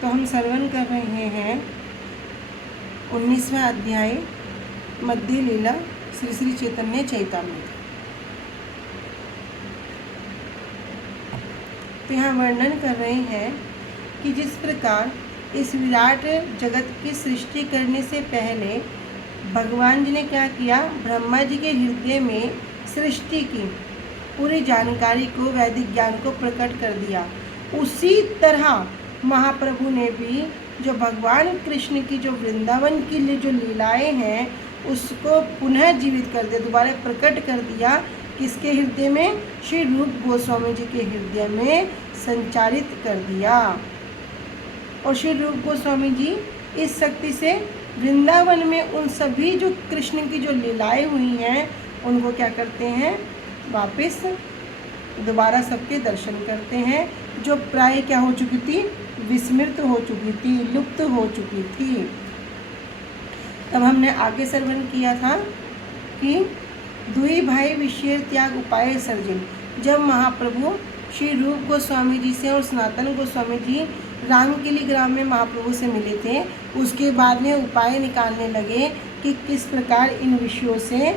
तो हम श्रवण कर रहे हैं 19वां अध्याय मध्य लीला श्री श्री चैतन्य चैतामृत। तो यहाँ वर्णन कर रहे हैं कि जिस प्रकार इस विराट जगत की सृष्टि करने से पहले भगवान जी ने क्या किया, ब्रह्मा जी के हृदय में सृष्टि की पूरी जानकारी को, वैदिक ज्ञान को प्रकट कर दिया। उसी तरह महाप्रभु ने भी जो भगवान कृष्ण की जो वृंदावन की लिए जो लीलाएं हैं उसको पुनः जीवित कर दिया, दोबारा प्रकट कर दिया। किसके हृदय में? श्री रूप गोस्वामी जी के हृदय में संचारित कर दिया। और श्री रूप गोस्वामी जी इस शक्ति से वृंदावन में उन सभी जो कृष्ण की जो लीलाएं हुई हैं उनको क्या करते हैं, वापस दोबारा सबके दर्शन करते हैं, जो प्राय क्या हो चुकी थी, विस्मृत हो चुकी थी, लुप्त हो चुकी थी। तब हमने आगे श्रवण किया था कि दुई भाई विषय त्याग उपाय सर्जन। जब महाप्रभु श्री रूप गोस्वामी जी से और सनातन गोस्वामी जी रामकिली ग्राम में महाप्रभु से मिले थे, उसके बाद में उपाय निकालने लगे कि किस प्रकार इन विषयों से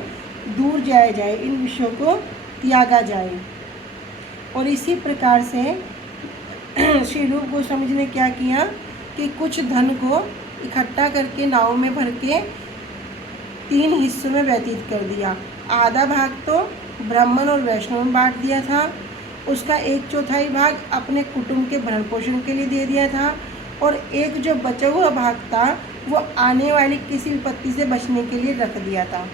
दूर जाया जाए, इन विषयों को त्यागा जाए। और इसी प्रकार से श्री रूप गोस्वामी जी ने क्या किया कि कुछ धन को इकट्ठा करके नाव में भर के 3 हिस्सों में व्यतीत कर दिया। आधा भाग तो ब्राह्मण और वैष्णव में बांट दिया था, उसका 1/4 भाग अपने कुटुंब के भरण पोषण के लिए दे दिया था, और एक जो बचा हुआ भाग था वो आने वाली किसी विपत्ति से बचने के लिए रख दिया था।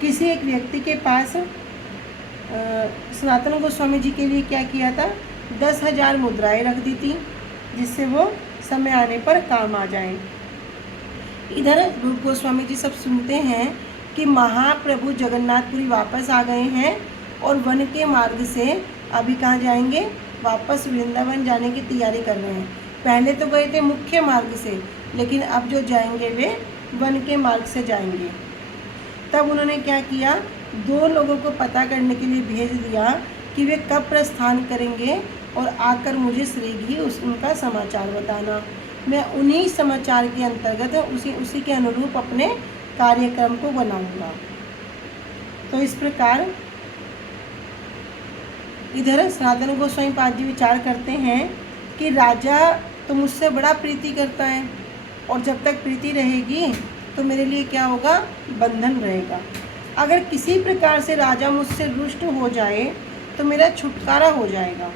किसी एक व्यक्ति के पास सनातन गोस्वामी जी के लिए क्या किया था, 10,000 मुद्राएं रख दी थी, जिससे वो समय आने पर काम आ जाए। इधर रूप गोस्वामी जी सब सुनते हैं कि महाप्रभु जगन्नाथपुरी वापस आ गए हैं और वन के मार्ग से अभी कहाँ जाएंगे, वापस वृंदावन जाने की तैयारी कर रहे हैं। पहले तो गए थे मुख्य मार्ग से, लेकिन अब जो जाएंगे वे वन के मार्ग से जाएंगे। तब उन्होंने क्या किया, 2 लोगों को पता करने के लिए भेज दिया कि वे कब प्रस्थान करेंगे और आकर मुझे शीघ्र उनका समाचार बताना। मैं उन्हीं समाचार के अंतर्गत उसी के अनुरूप अपने कार्यक्रम को बनाऊंगा। तो इस प्रकार इधर सनातन गोस्वामी पाद जी विचार करते हैं कि राजा तो मुझसे बड़ा प्रीति करता है, और जब तक प्रीति रहेगी तो मेरे लिए क्या होगा, बंधन रहेगा। अगर किसी प्रकार से राजा मुझसे रुष्ट हो जाए तो मेरा छुटकारा हो जाएगा।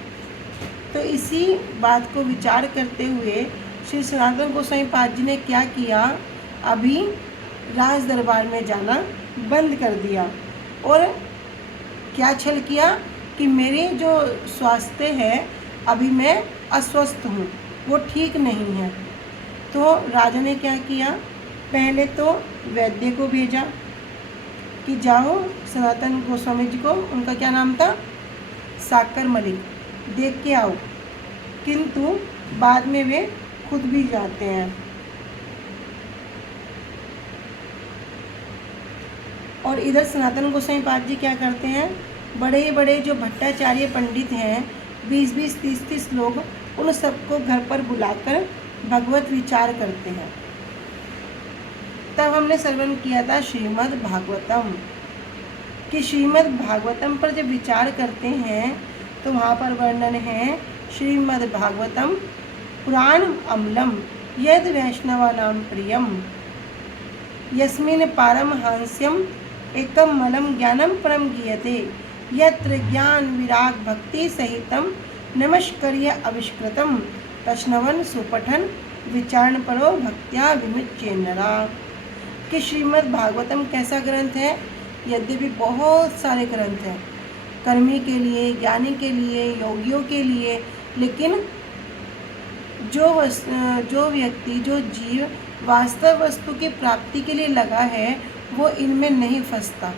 तो इसी बात को विचार करते हुए श्री सनातन गोस्वामी पाद जी ने क्या किया, अभी राज दरबार में जाना बंद कर दिया। और क्या छल किया कि मेरे जो स्वास्थ्य है, अभी मैं अस्वस्थ हूँ, वो ठीक नहीं है। तो राजा ने क्या किया, पहले तो वैद्य को भेजा कि जाओ सनातन गोस्वामी जी को, उनका क्या नाम था, साकर मलिक, देख के आओ। किंतु बाद में वे खुद भी जाते हैं। और इधर सनातन गोस्वामी पाद जी क्या करते हैं, बड़े बड़े जो भट्टाचार्य पंडित हैं, 20-20, 30-30 लोग, उन सबको घर पर बुलाकर भगवत विचार करते हैं। तब हमने श्रवण किया था श्रीमद् भागवतम, कि श्रीमद् भागवतम पर जब विचार करते हैं तो वहाँ पर वर्णन है, श्रीमद् भागवतम पुराण अम्लम यद वैष्णवानां प्रियम यस्मिन् पारमहंस्यम एकम मलम ज्ञानम परम गीयते यत्र ज्ञान विराग भक्ति सहितम नमस्कर्य आविष्कृतम तस्नवन सुपठन विचारण परो भक्त्या विमुच्य नरा। कि श्रीमद् भागवतम कैसा ग्रंथ है, यद्यपि बहुत सारे ग्रंथ हैं कर्मी के लिए, ज्ञानी के लिए, योगियों के लिए, लेकिन जो व्यक्ति, जो जीव वास्तव वस्तु की प्राप्ति के लिए लगा है वो इनमें नहीं फंसता,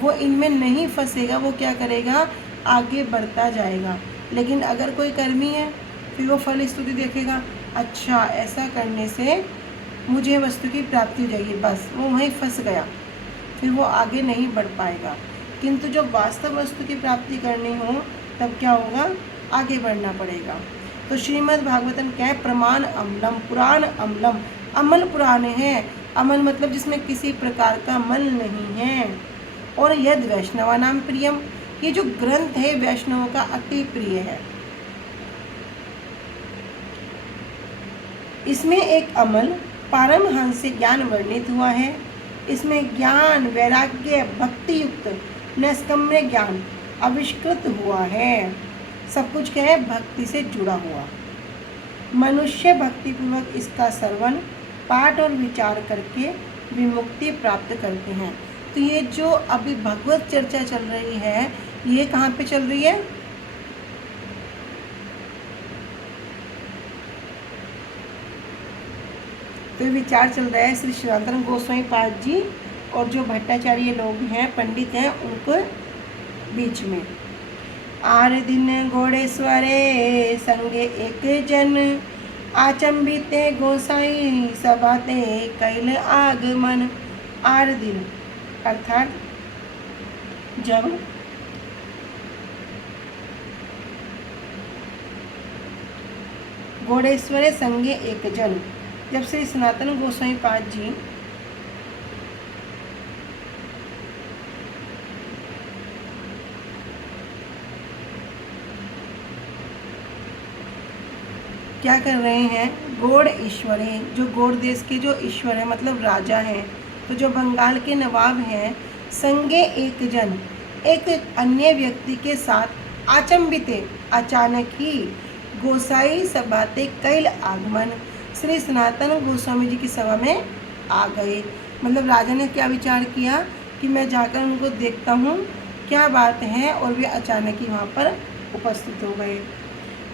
वो इनमें नहीं फंसेगा, वो क्या करेगा, आगे बढ़ता जाएगा। लेकिन अगर कोई कर्मी है फिर वो फल स्तुति देखेगा, अच्छा ऐसा करने से मुझे वस्तु की प्राप्ति हो जाएगी, बस वो वहीं फंस गया, फिर वो आगे नहीं बढ़ पाएगा। किंतु जब वास्तव वस्तु की प्राप्ति करनी हो तब क्या होगा, आगे बढ़ना पड़ेगा। तो श्रीमद् भागवतम क्या है? प्रमाण अमलम, पुराण अमलम, अमल पुराण है। अमल मतलब जिसमें किसी प्रकार का मल नहीं है। और यद वैष्णवा नाम प्रियम, ये जो ग्रंथ है वैष्णवों का अति प्रिय है। इसमें एक अमल पारमहंस ज्ञान वर्णित हुआ है। इसमें ज्ञान, वैराग्य, भक्ति युक्त नैष्कम्य ज्ञान आविष्कृत हुआ है। सब कुछ क्या है? भक्ति से जुड़ा हुआ। मनुष्य भक्ति पूर्वक इसका श्रवण, पाठ और विचार करके विमुक्ति प्राप्त करते हैं। तो ये जो अभी भगवत चर्चा चल रही है, ये कहाँ पे चल रही है? तो विचार चल रहा है श्री सनातन गोस्वामी पाद जी और जो भट्टाचार्य लोग हैं, पंडित हैं, उनको बीच में। आर दिन घोड़ेश्वरे संगे एक जन, आचंबिते गोसाई सभाते कैल आगमन। आर दिन अर्थात जब घोड़ेश्वरे संगे एक जन, जब श्री सनातन गोस्वामी पाद जी क्या कर रहे हैं? गौड़ ईश्वर है, जो गौड़ देश के जो ईश्वर है मतलब राजा हैं, तो जो बंगाल के नवाब हैं, संगे एक जन, एक अन्य व्यक्ति के साथ आचंबिते, अचानक ही, गोसाई सभाते कैल आगमन, श्री सनातन गोस्वामी जी की सभा में आ गए। मतलब राजा ने क्या विचार किया कि मैं जाकर उनको देखता हूँ क्या बात है, और वे अचानक ही वहाँ पर उपस्थित हो गए।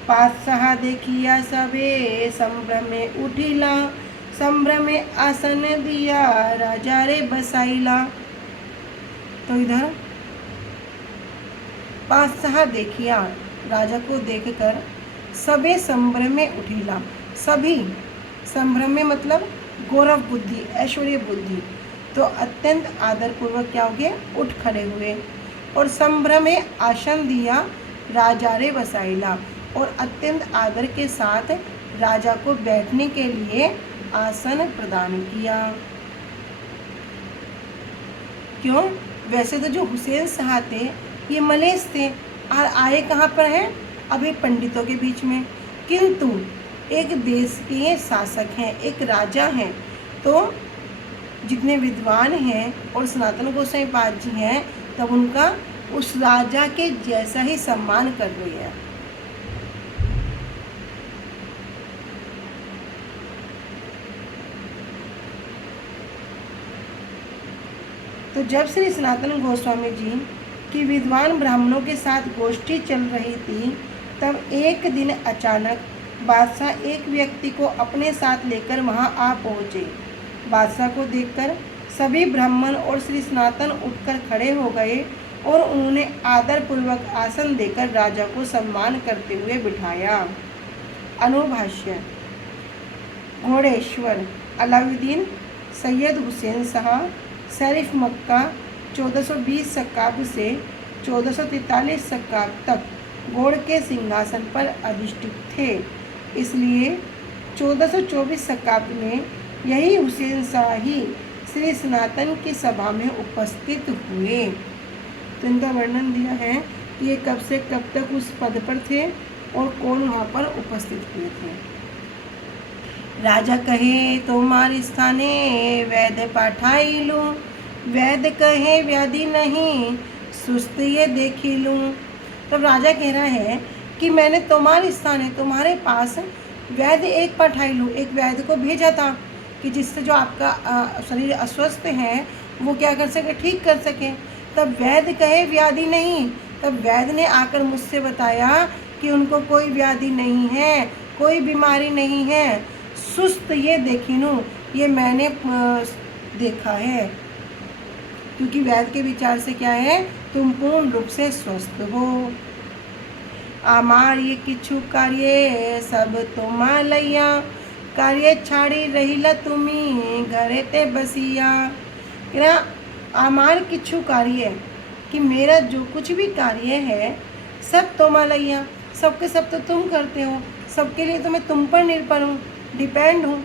पास सहा देखिया सबे संभ्रमे उठिला, संभ्रमे आसन दिया राजा रे बसाइला। तो इधर पास सहा देखिया, राजा को देखकर सबे संभ्रमे उठिला, सभी संभ्रम में मतलब गौरव बुद्धि, ऐश्वर्य बुद्धि, तो अत्यंत आदर पूर्वक क्या हो गए? उठ खड़े हुए। और संभ्रम में आसन दिया राजा रे बसाइला, और अत्यंत आदर के साथ राजा को बैठने के लिए आसन प्रदान किया। क्यों? वैसे तो जो हुसैन शाह थे ये मलेश थे और आए कहाँ पर हैं? अभी पंडितों के बीच में। किंतु एक देश के शासक हैं, एक राजा हैं, तो जितने विद्वान हैं और सनातन गोस्वामी पाद जी हैं, तब उनका उस राजा के जैसा ही सम्मान कर रही है। तो जब श्री सनातन गोस्वामी जी की विद्वान ब्राह्मणों के साथ गोष्ठी चल रही थी, तब एक दिन अचानक बादशाह एक व्यक्ति को अपने साथ लेकर वहां आ पहुँचे। बादशाह को देखकर सभी ब्राह्मण और श्री सनातन उठकर खड़े हो गए और उन्होंने आदरपूर्वक आसन देकर राजा को सम्मान करते हुए बिठाया। अनुभाष्य। घोड़ेश्वर अलाउद्दीन सैयद हुसैन शाह शरीफ मक्का 1420 शकाब्द से 1443 शकाब्द तक गौड़ के सिंहासन पर अधिष्ठित थे। इसलिए 1424 शकाब्द में यही हुसैन शाह ही श्री सनातन की सभा में उपस्थित हुए। तो इनका वर्णन दिया है कि ये कब से कब तक उस पद पर थे और कौन वहाँ पर उपस्थित हुए थे। राजा कहे तुम्हारे स्थाने वैद्य पाठाई लूँ, वैद्य कहे व्याधि नहीं सुस्त ये देखी लूँ। तब राजा कह रहा है कि मैंने तुम्हारे स्थान है, तुम्हारे पास वैद्य एक पाठाई लूँ, एक वैद्य को भेजा था कि जिससे जो आपका शरीर अस्वस्थ है वो क्या कर सके, ठीक कर सके। तब वैद्य कहे व्याधि नहीं, तब वैद्य ने आकर मुझसे बताया कि उनको कोई व्याधि नहीं है, कोई बीमारी नहीं है। सुस्त ये देखिनू, ये मैंने देखा है, क्योंकि वैद्य के विचार से क्या है, तुम पूर्ण रूप से स्वस्थ हो। आमार ये किछु कार्य सब तुमा लैया, कार्य छाड़ी रहीला तुम्ही घरे ते बसिया। आमार किछु कार्य, कि मेरा जो कुछ भी कार्य है सब तुमा लैया, सबके सब तो तुम करते हो, सबके लिए तो मैं तुम पर निर्भर हूँ, डिपेंड हूँ।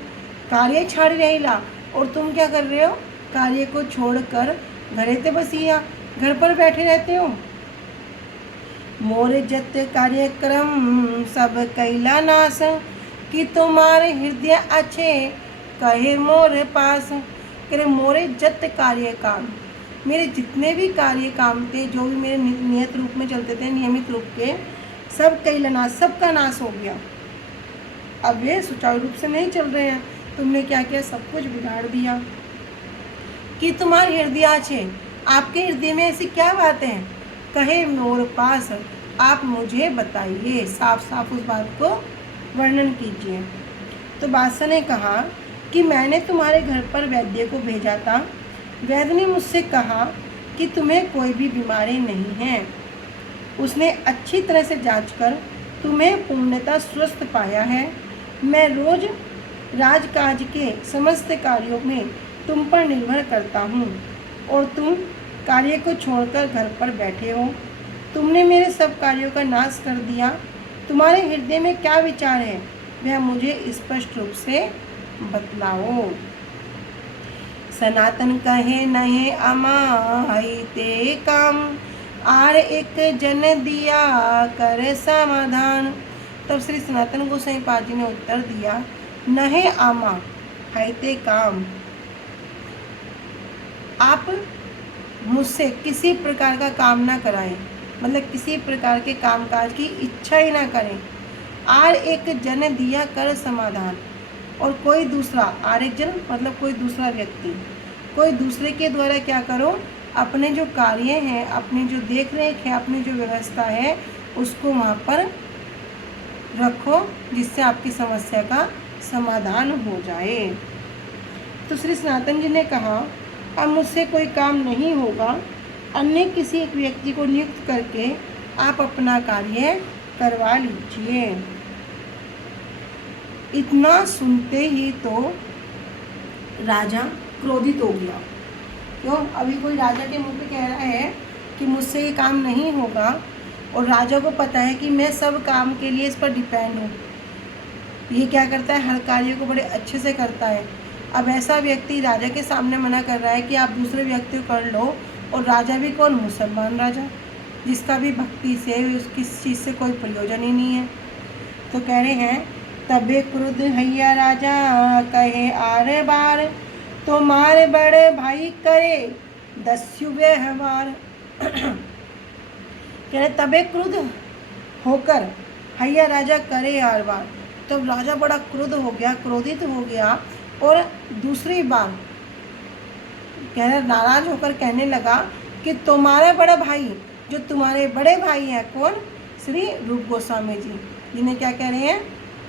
कार्य छाड़ रहीला, और तुम क्या कर रहे हो? कार्य को छोड़कर घरे ते बसिया, घर पर बैठे रहते हो। मोर जत कार्यक्रम सब कैला नाश, कि तुम्हारे हृदय अच्छे कहे मोर पास। करे मोरे जत कार्य काम, मेरे जितने भी कार्य काम थे, जो भी मेरे नियत रूप में चलते थे, नियमित रूप के, सब कैला नाश, सबका नाश हो गया। अब ये सुचारू रूप से नहीं चल रहे हैं, तुमने क्या किया? सब कुछ बिगाड़ दिया। कि तुम्हारे हृदय अच्छे, आपके हृदय में ऐसी क्या बात है? कहे मोर पास, आप मुझे बताइए, साफ साफ उस बात को वर्णन कीजिए। तो बादशाह ने कहा कि मैंने तुम्हारे घर पर वैद्य को भेजा था। वैद्य ने मुझसे कहा कि तुम्हें कोई भी बीमारी नहीं है। उसने अच्छी तरह से जांच कर तुम्हें पूर्णतः स्वस्थ पाया है। मैं रोज राजकाज के समस्त कार्यों में तुम पर निर्भर करता हूँ, और तुम कार्य को छोड़कर घर पर बैठे हो। तुमने मेरे सब कार्यों का नाश कर दिया। तुम्हारे हृदय में क्या विचार है, वह मुझे स्पष्ट रूप से बतलाओ। सनातन कहे नहे अमाई ते काम, आर एक जन दिया कर समाधान। तब श्री सनातन गोसाई पाद जी ने उत्तर दिया, नहे आमा हाइते काम, आप मुझसे किसी प्रकार का काम ना कराएं, मतलब किसी प्रकार के कामकाज की इच्छा ही ना करें। आर एक जन दिया कर समाधान, और कोई दूसरा, आर एक जन मतलब कोई दूसरा व्यक्ति, कोई दूसरे के द्वारा क्या करो, अपने जो कार्य हैं, अपनी जो देख रेख है, अपनी जो व्यवस्था है, उसको वहाँ पर रखो, जिससे आपकी समस्या का समाधान हो जाए। तो श्री सनातन जी ने कहा, अब मुझसे कोई काम नहीं होगा, अन्य किसी एक व्यक्ति को नियुक्त करके आप अपना कार्य करवा लीजिए। इतना सुनते ही तो राजा क्रोधित हो गया। क्यों? अभी कोई राजा के मुंह पे कह रहा है कि मुझसे ये काम नहीं होगा, और राजा को पता है कि मैं सब काम के लिए इस पर डिपेंड हूँ। ये क्या करता है? हर कार्य को बड़े अच्छे से करता है। अब ऐसा व्यक्ति राजा के सामने मना कर रहा है कि आप दूसरे व्यक्ति को कर लो, और राजा भी कौन? मुसलमान राजा, जिसका भी भक्ति से उसकी चीज़ से कोई प्रयोजन ही नहीं है। तो कह रहे हैं, तबे क्रुद्ध हैया राजा कहे आरे बार, तो मारे बड़े भाई करे दस्यु व्यवहार। कह रहे तबे क्रुद्ध होकर हैया राजा करे आर बार। तब राजा बड़ा क्रुद्ध हो गया, क्रोधित हो गया, और दूसरी बार कह रहे नाराज होकर कहने लगा कि तुम्हारे बड़े भाई, जो तुम्हारे बड़े भाई हैं, कौन? श्री रूप गोस्वामी जी, जिन्हें क्या कह रहे हैं?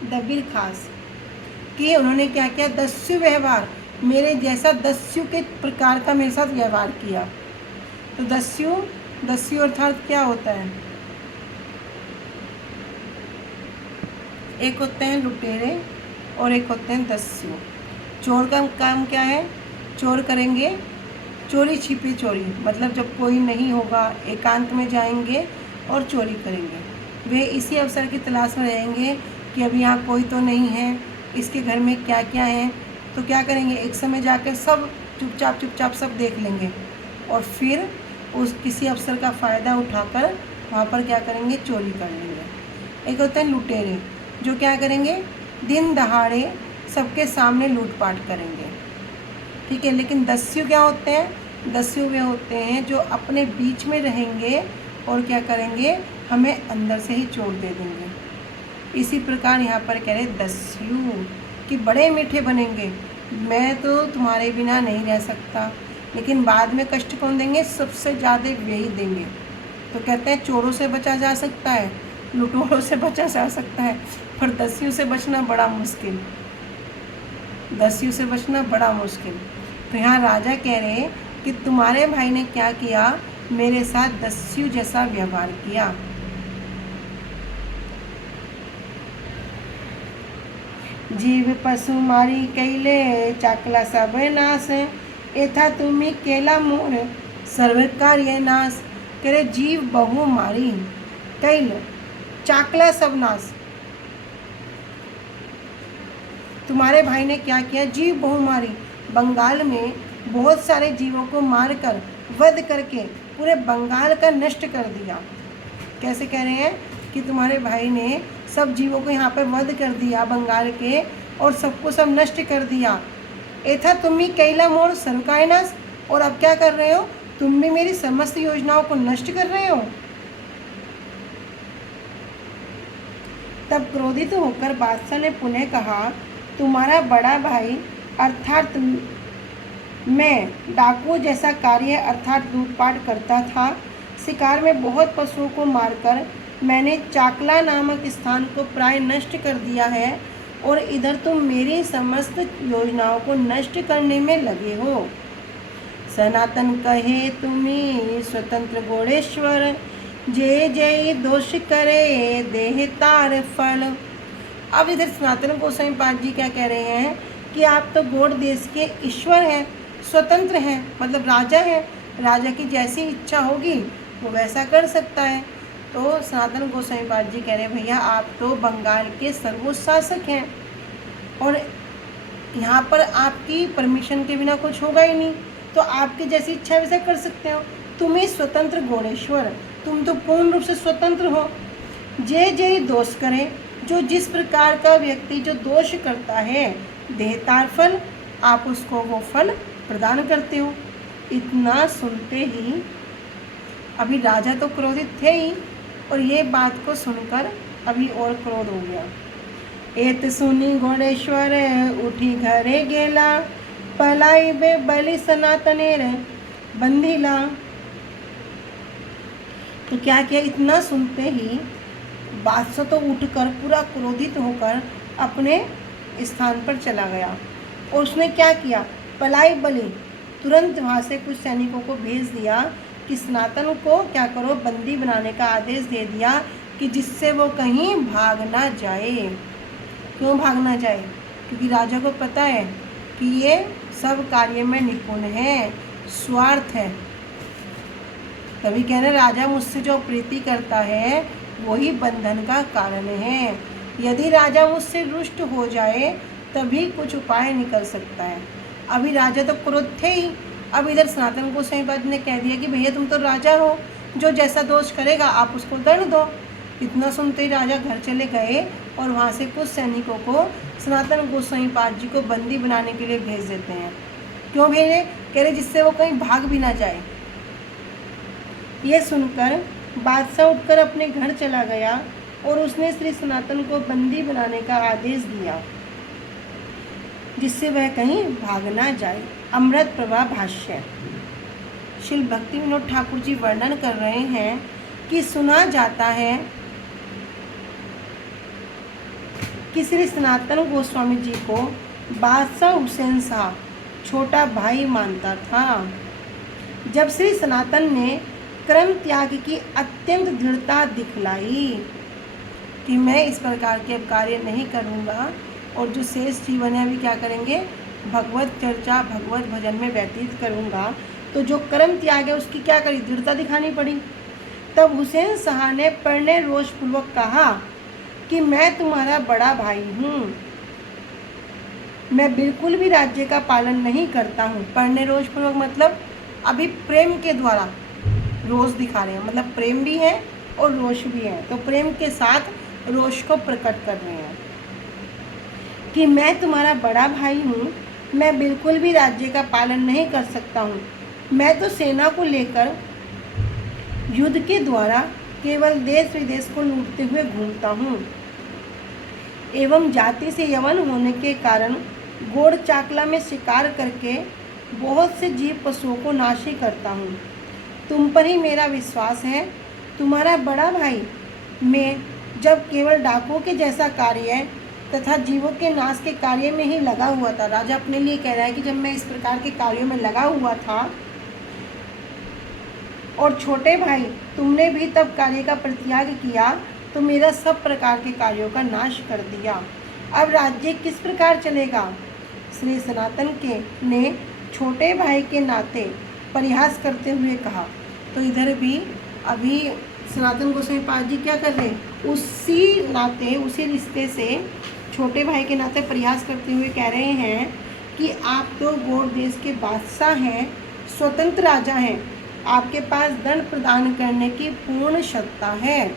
दबीर खास, कि उन्होंने क्या किया? दस्यु व्यवहार, मेरे जैसा दस्यु के प्रकार का मेरे साथ व्यवहार किया। तो दस्यु अर्थात क्या होता है? एक होते हैं लुटेरे और एक होते हैं दस्यु। चोर का काम क्या है? चोर करेंगे चोरी छिपी चोरी, मतलब जब कोई नहीं होगा एकांत में जाएंगे और चोरी करेंगे। वे इसी अवसर की तलाश में रहेंगे कि अब यहाँ कोई तो नहीं है, इसके घर में क्या क्या है। तो क्या करेंगे? एक समय जाकर सब चुपचाप सब देख लेंगे, और फिर उस किसी अवसर का फ़ायदा उठाकर वहाँ पर क्या करेंगे? चोरी कर लेंगे। एक होते हैं लुटेरे, जो क्या करेंगे? दिन दहाड़े सबके सामने लूटपाट करेंगे। ठीक है। लेकिन दस्यु क्या होते हैं? दस्यु वे होते हैं जो अपने बीच में रहेंगे और क्या करेंगे? हमें अंदर से ही चोर दे देंगे। इसी प्रकार यहाँ पर कह रहे दस्यु कि बड़े मीठे बनेंगे, मैं तो तुम्हारे बिना नहीं रह सकता, लेकिन बाद में कष्ट कौन देंगे? सबसे ज़्यादा वही देंगे। तो कहते हैं चोरों से बचा जा सकता है, लुटेरों से बचा जा सकता है, पर दस्यु से बचना बड़ा मुश्किल, दस्यु से बचना बड़ा मुश्किल। तो यहाँ राजा कह रहे कि तुम्हारे भाई ने क्या किया? मेरे साथ दस्यु जैसा व्यवहार किया। जीव पशु मारी कैले चाकला सब नाश, एथा तुम्हें केला मोर सर्व कार्य नाश। करे जीव बहु मारी कैल चाकला सब नाश, तुम्हारे भाई ने क्या किया, जीव बहुमारी, बंगाल में बहुत सारे जीवों को मारकर वध करके पूरे बंगाल का नष्ट कर दिया। कैसे कह रहे हैं कि तुम्हारे भाई ने सब जीवों को यहाँ पर वध कर दिया बंगाल के, और सबको सब नष्ट कर दिया। एथा तुम्ही कैला मोर सर्वकायनाश, और अब क्या कर रहे हो, तुम भी मेरी समस्त योजनाओं को नष्ट कर रहे हो। तब क्रोधित होकर बादशाह ने पुनः कहा, तुम्हारा बड़ा भाई अर्थात मैं डाकू जैसा कार्य अर्थात लूटपाट करता था। शिकार में बहुत पशुओं को मारकर मैंने चाकला नामक स्थान को प्राय नष्ट कर दिया है, और इधर तुम मेरी समस्त योजनाओं को नष्ट करने में लगे हो। सनातन कहे तुम्ही स्वतंत्र घोड़ेश्वर, जय जय दोष करे देह तार फल। अब इधर सनातन गोस्वामी पाद जी क्या कह रहे हैं कि आप तो गौड़ देश के ईश्वर हैं, स्वतंत्र हैं, मतलब राजा हैं, राजा की जैसी इच्छा होगी वो वैसा कर सकता है। तो सनातन गोस्वामी पाद जी कह रहे हैं, भैया आप तो बंगाल के सर्वोच्च शासक हैं, और यहाँ पर आपकी परमिशन के बिना कुछ होगा ही नहीं, तो आपकी जैसी इच्छा वैसा कर सकते हो। तुम ही स्वतंत्र घोड़ेश्वर, तुम तो पूर्ण रूप से स्वतंत्र हो। जे जे दोष करे, जो जिस प्रकार का व्यक्ति जो दोष करता है, देहतार फल, आप उसको वो फल प्रदान करते हो। इतना सुनते ही अभी राजा तो क्रोधित थे ही, और ये बात को सुनकर अभी और क्रोध हो गया। एत सुनी घोड़ेश्वर उठी घरे गेला, पलाई बे बलि सनातनेर बंधीला। तो क्या किया, इतना सुनते ही बादशाह तो उठकर पूरा क्रोधित होकर अपने स्थान पर चला गया, और उसने क्या किया, पलाई बलि, तुरंत वहाँ से कुछ सैनिकों को भेज दिया कि सनातन को क्या करो, बंदी बनाने का आदेश दे दिया कि जिससे वो कहीं भाग ना जाए। क्यों भाग ना जाए, क्योंकि राजा को पता है कि ये सब कार्य में निपुण है, स्वार्थ है। तभी कह रहे राजा मुझसे जो प्रीति करता है वही बंधन का कारण है। यदि राजा मुझसे रुष्ट हो जाए तभी कुछ उपाय निकल सकता है। अभी राजा तो क्रोध थे ही, अब इधर सनातन गोस्वामी पाद ने कह दिया कि भैया तुम तो राजा हो, जो जैसा दोष करेगा आप उसको दंड दो। इतना सुनते ही राजा घर चले गए, और वहाँ से कुछ सैनिकों को सनातन गोस्वामी पाद जी को बंदी बनाने के लिए भेज देते हैं। क्यों भेजे, कह रहे जिससे वो कहीं भाग भी ना जाए। ये सुनकर बादशाह उठकर अपने घर चला गया, और उसने श्री सनातन को बंदी बनाने का आदेश दिया, जिससे वह कहीं भाग ना जाए। अमृत प्रभा भाष्य। श्री भक्ति विनोद ठाकुर जी वर्णन कर रहे हैं कि सुना जाता है कि श्री सनातन गोस्वामी जी को बादशाह हुसैन शाह छोटा भाई मानता था। जब श्री सनातन ने कर्म त्याग की अत्यंत दृढ़ता दिखलाई कि मैं इस प्रकार के अब कार्य नहीं करूँगा, और जो शेष जीवन है अभी क्या करेंगे, भगवत चर्चा भगवत भजन में व्यतीत करूँगा, तो जो कर्म त्याग है उसकी क्या करी, दृढ़ता दिखानी पड़ी। तब हुसैन शाह ने प्रणय रोषपूर्वक कहा कि मैं तुम्हारा बड़ा भाई हूँ, मैं बिल्कुल भी राज्य का पालन नहीं करता हूँ। प्रणय रोषपूर्वक मतलब अभी प्रेम के द्वारा रोष दिखा रहे हैं, मतलब प्रेम भी है और रोष भी है, तो प्रेम के साथ रोष को प्रकट कर रहे हैं कि मैं तुम्हारा बड़ा भाई हूँ, मैं बिल्कुल भी राज्य का पालन नहीं कर सकता हूँ। मैं तो सेना को लेकर युद्ध के द्वारा केवल देश विदेश को लूटते हुए घूमता हूँ, एवं जाति से यवन होने के कारण गोड़ चाकला में शिकार करके बहुत से जीव पशुओं को नाश ही करता हूँ। तुम पर ही मेरा विश्वास है। तुम्हारा बड़ा भाई मैं जब केवल डाकुओं के जैसा कार्य तथा जीवों के नाश के कार्य में ही लगा हुआ था, राजा अपने लिए कह रहा है कि जब मैं इस प्रकार के कार्यों में लगा हुआ था, और छोटे भाई तुमने भी तब कार्य का परित्याग किया तो मेरा सब प्रकार के कार्यों का नाश कर दिया। अब राज्य किस प्रकार चलेगा। श्री सनातन के ने छोटे भाई के नाते परिहास करते हुए कहा। तो इधर भी अभी सनातन गोस्वामी पाद जी क्या कर रहे हैं, उसी नाते उसी रिश्ते से छोटे भाई के नाते प्रयास करते हुए कह रहे हैं कि आप तो गौड़ देश के बादशाह हैं, स्वतंत्र राजा हैं, आपके पास दंड प्रदान करने की पूर्ण सत्ता है।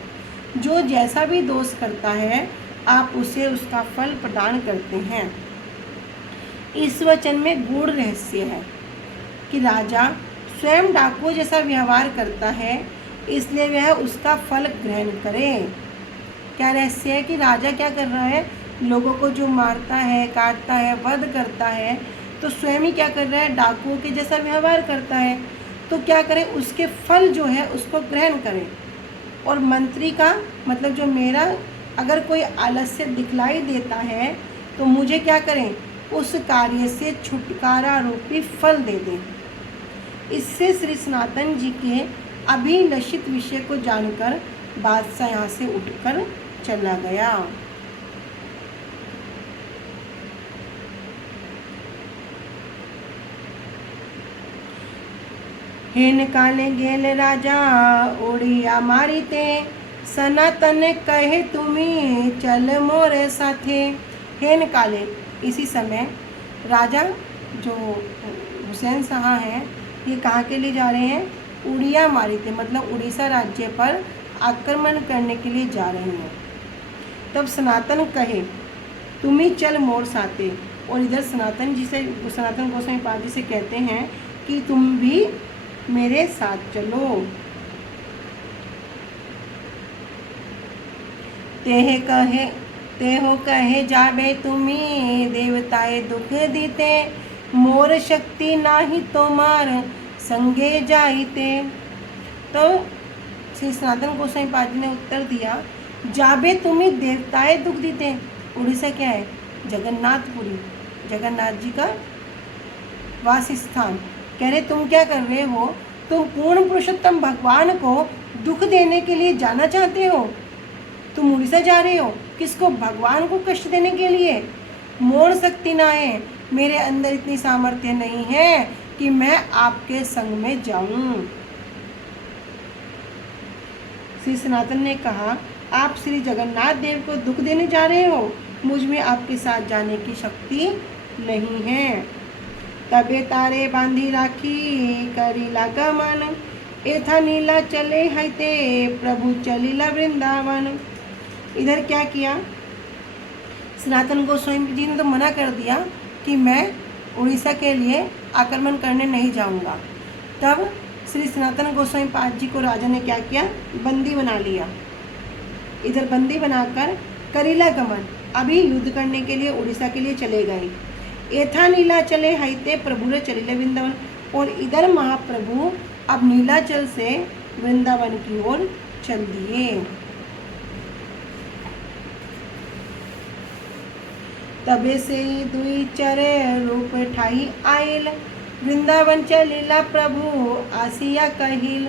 जो जैसा भी दोष करता है आप उसे उसका फल प्रदान करते हैं। इस वचन में गूढ़ रहस्य है कि राजा स्वयं डाकुओं जैसा व्यवहार करता है, इसलिए वह उसका फल ग्रहण करे। क्या रहस्य है कि राजा क्या कर रहा है, लोगों को जो मारता है, काटता है, वध करता है, तो स्वयं ही क्या कर रहा है, डाकुओं के जैसा व्यवहार करता है। तो क्या करे, उसके फल जो है उसको ग्रहण करे। और मंत्री का मतलब जो मेरा अगर कोई आलस्य दिखलाई देता है तो मुझे क्या करें, उस कार्य से छुटकारा रूपी फल दे दें। इससे श्री सनातन जी के अभिलषित विषय को जानकर बादशाह यहाँ से उठकर चला गया। हेन काले गेल राजा ओडिया मारीते, सनातन कहे तुम्ही चल मोरे साथे। हेन काले, इसी समय राजा जो हुसैन शाह हैं ये कहाँ के लिए जा रहे हैं, उड़िया मारीते मतलब उड़ीसा राज्य पर आक्रमण करने के लिए जा रहे हैं। तब सनातन कहे तुम्ही चल मोर साथे, और इधर सनातन गोस्वामी पाद जी से कहते हैं कि तुम भी मेरे साथ चलो। तेहो कहे जाबे तुम्ही देवताए दुख दीते, मोर शक्ति नाही तोमार संगे जाइते। तो श्री सनातन गोस्वामी पाद जी ने उत्तर दिया, जाबे तुम्ही देवताए दुख दीते, उड़ीसा क्या है, जगन्नाथपुरी, जगन्नाथ जी का वास स्थान। कह रहे तुम क्या कर रहे हो, तुम पूर्ण पुरुषोत्तम भगवान को दुख देने के लिए जाना चाहते हो। तुम उड़ीसा जा रहे हो किसको, भगवान को कष्ट देने के लिए। मोर शक्ति ना है, मेरे अंदर इतनी सामर्थ्य नहीं है कि मैं आपके संग में जाऊं। श्री सनातन ने कहा, आप श्री जगन्नाथ देव को दुख देने जा रहे हो, मुझ में आपके साथ जाने की शक्ति नहीं है। तबे तारे बांधी राखी करीला गमन, एथा नीला चले हते प्रभु चलीला वृंदावन। इधर क्या किया, सनातन गोस्वामी जी ने तो मना कर दिया कि मैं उड़ीसा के लिए आक्रमण करने नहीं जाऊंगा। तब श्री सनातन गोस्वामी पाद जी को राजा ने क्या किया, बंदी बना लिया। इधर बंदी बनाकर करीला गमन, अभी युद्ध करने के लिए उड़ीसा के लिए चले गए। एथा नीला चले हईते प्रभु चलीले वृंदावन, और इधर महाप्रभु अब नीलाचल से वृंदावन की ओर चल दिए। तबे से दुई चरे रूप ठाई आयल, वृंदावन चलीला प्रभु आसिया कहिल।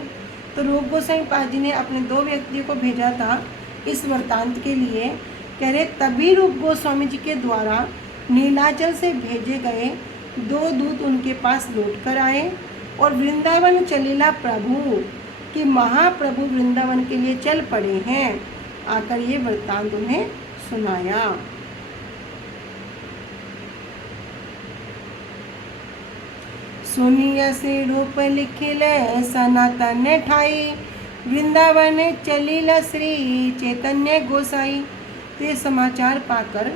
तो रूप गोस्वामी पाद जी ने अपने दो व्यक्तियों को भेजा था इस वृत्तांत के लिए। कह रहे तभी रूप गोस्वामी जी के द्वारा नीलाचल से भेजे गए दो दूत उनके पास लौट कर आए, और वृंदावन चलीला प्रभु कि महाप्रभु वृंदावन के लिए चल पड़े हैं, आकर ये वृत्तांत उन्हें सुनाया। सुनिया से रूप लिखिल सनातन ठाई, वृंदावन चलीला श्री चैतन्य गोसाई। तो ये समाचार पाकर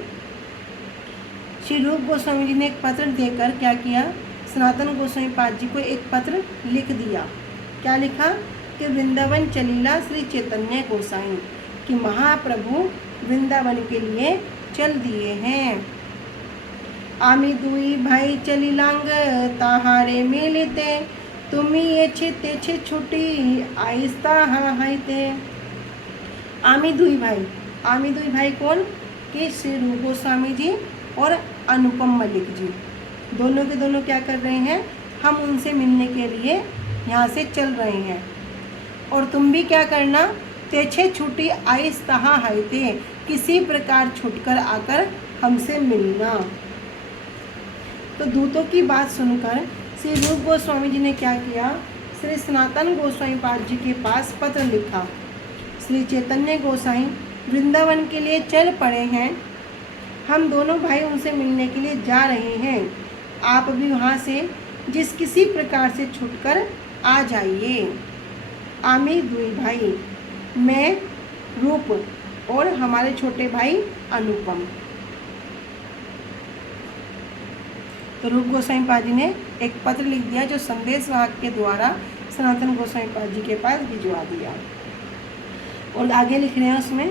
श्री रूप गोस्वामी जी ने एक पत्र देकर क्या किया, सनातन गोस्वामी पाद जी को एक पत्र लिख दिया। क्या लिखा कि वृंदावन चलीला श्री चैतन्य गोसाई कि महाप्रभु वृंदावन के लिए चल दिए हैं। आमी दुई भाई चलीलांग ताहारे मिलते, तुम्ही ये तेछे छुट्टी आहिस्ता हाइते। आमी दुई भाई कौन, कि श्री रूप गोस्वामी जी और अनुपम मलिक जी, दोनों के दोनों क्या कर रहे हैं, हम उनसे मिलने के लिए यहाँ से चल रहे हैं। और तुम भी क्या करना, तेछे छुट्टी आहिस्ता हाइते, किसी प्रकार छुटकर आकर हमसे मिलना। तो दूतों की बात सुनकर श्री रूप गोस्वामी जी ने क्या किया, श्री सनातन गोस्वामी पाद जी के पास पत्र लिखा। श्री चैतन्य गोसाई वृंदावन के लिए चल पड़े हैं, हम दोनों भाई उनसे मिलने के लिए जा रहे हैं। आप भी वहाँ से जिस किसी प्रकार से छुटकर आ जाइए। आमी दुई भाई, मैं रूप और हमारे छोटे भाई अनुपम। तो रूप गोस्वामी पाद जी ने एक पत्र लिख दिया जो संदेश वाहक के द्वारा सनातन गोस्वामी पाद जी के पास भिजवा दिया। और आगे लिख रहे हैं उसमें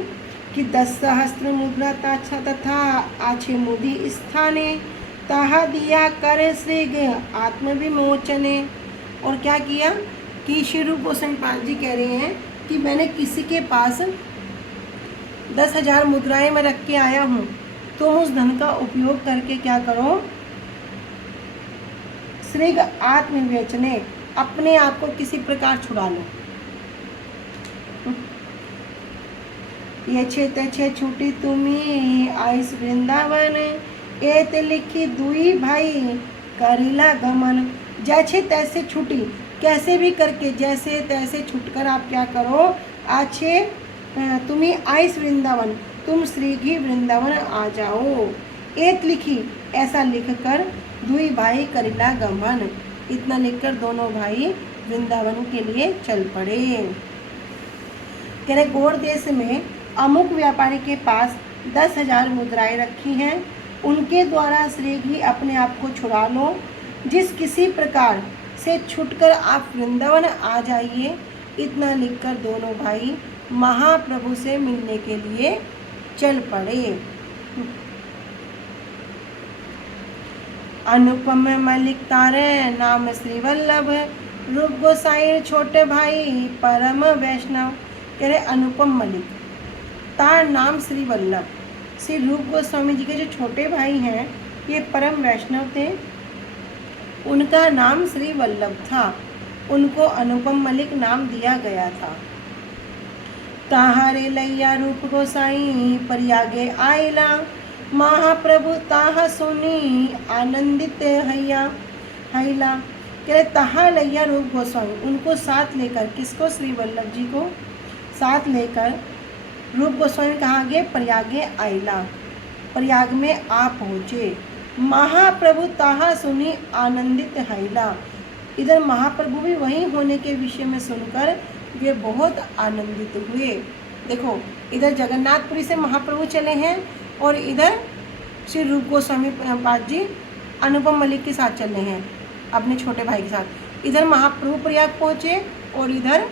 कि 10 सहस्त्र मुद्रा ताछा तथा आछे मुदी स्थाने ताहा दिया कर श्रीग आत्मविमोचने। और क्या किया कि श्री रूप गोस्वामी पाद जी कह रहे हैं कि मैंने किसी के पास 10,000 मुद्राएं में रख के आया हूँ, तुम उस धन का उपयोग करके क्या करो, श्रीग आत्मविवेचने, अपने आप को किसी प्रकार छुड़ा लो। ये छे छूटी तुम्ही आइस वृंदावन, एत लिखी दुई भाई करीला गमन। जैसे तैसे छूटी, कैसे भी करके जैसे तैसे छूटकर आप क्या करो, आछे तुम्ही आइस वृंदावन, तुम श्रीघी वृंदावन आ जाओ। एत लिखी, ऐसा लिखकर, दुई भाई करीला गमन, इतना लिखकर दोनों भाई वृंदावन के लिए चल पड़े। कह रहे गौड़ देश में अमुक व्यापारी के पास 10,000 मुद्राएं रखी हैं, उनके द्वारा श्रीघी अपने आप को छुड़ा लो। जिस किसी प्रकार से छूटकर आप वृंदावन आ जाइए। इतना लिखकर दोनों भाई महाप्रभु से मिलने के लिए चल पड़े। अनुपम मलिक तारे नाम श्री वल्लभ, रूप गोसाई छोटे भाई परम वैष्णव। कह रहे अनुपम मलिक, तार नाम श्री वल्लभ। श्री रूप गोस्वामी जी के जो छोटे भाई हैं ये परम वैष्णव थे, उनका नाम श्री वल्लभ था, उनको अनुपम मलिक नाम दिया गया था। ताहारे लैया रूप गोसाई परियागे आइला, महाप्रभु ताहा सुनी आनंदित हैया हैला। कह रहे ताहा लैया रूप गोस्वामी, उनको साथ लेकर, किसको, श्री वल्लभ जी को साथ लेकर रूप गोस्वामी कहाँ गए, प्रयागे आइला, प्रयाग में आ पहुँचे। महाप्रभु ताहा सुनी आनंदित हैला, इधर महाप्रभु भी वहीं होने के विषय में सुनकर वे बहुत आनंदित हुए। देखो इधर जगन्नाथपुरी से महाप्रभु चले हैं और इधर श्री रूप गोस्वामी पाद जी अनुपम मलिक के साथ चल रहे हैं अपने छोटे भाई के साथ। इधर महाप्रभु प्रयाग पहुँचे और इधर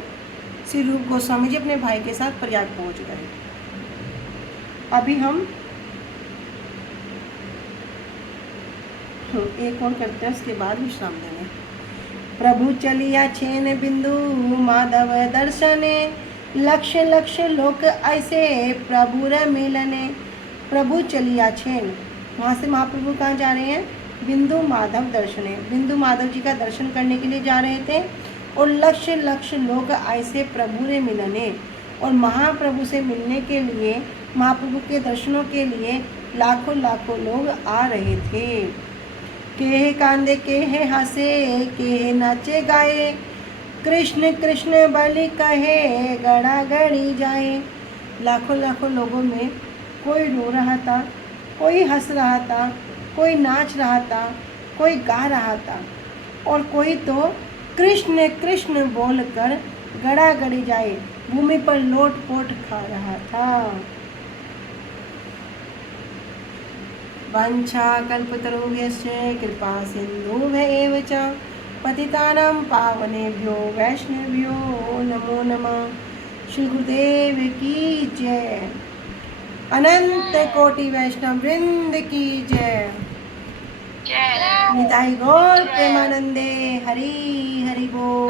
श्री रूप गोस्वामी जी अपने भाई के साथ प्रयाग पहुँच गए। अभी हम एक और करते हैं, उसके बाद विश्राम देंगे। प्रभु चलिया छेन बिंदु माधव दर्शने, लक्ष लक्ष लोक ऐसे प्रभु र मिलने। प्रभु चलिया छेन, वहाँ से महाप्रभु कहाँ जा रहे हैं, बिंदु माधव दर्शने, बिंदु माधव जी का दर्शन करने के लिए जा रहे थे। और लक्ष लक्ष लोग ऐसे प्रभु रे मिलने, और महाप्रभु से मिलने के लिए, महाप्रभु के दर्शनों के लिए लाखों लाखों लोग आ रहे थे। के कांदे के है हंसे, के नाचे गाए, कृष्ण कृष्ण बलि कहे गड़ा गड़ी जाए। लाखों लाखों लोगों में कोई रो रहा था, कोई हंस रहा था, कोई नाच रहा था, कोई गा रहा था, और कोई तो कृष्ण कृष्ण बोलकर गड़ा गड़ी जाए भूमि पर लोट पोट खा रहा था। वंशा कल्पतरुभ्यश्च कृपा सिन्धुभ्येव च पतितानां पावनेभ्यो वैष्णवेभ्यो नमो नमः। श्री गुरुदेव की जय। अनंत कोटि वैष्णव वृंद की जय। निताई गौर प्रेमानंदे हरि हरि बोल।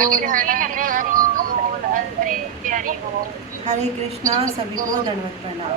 हरे कृष्णा, सभी को दंडवत प्रणाम।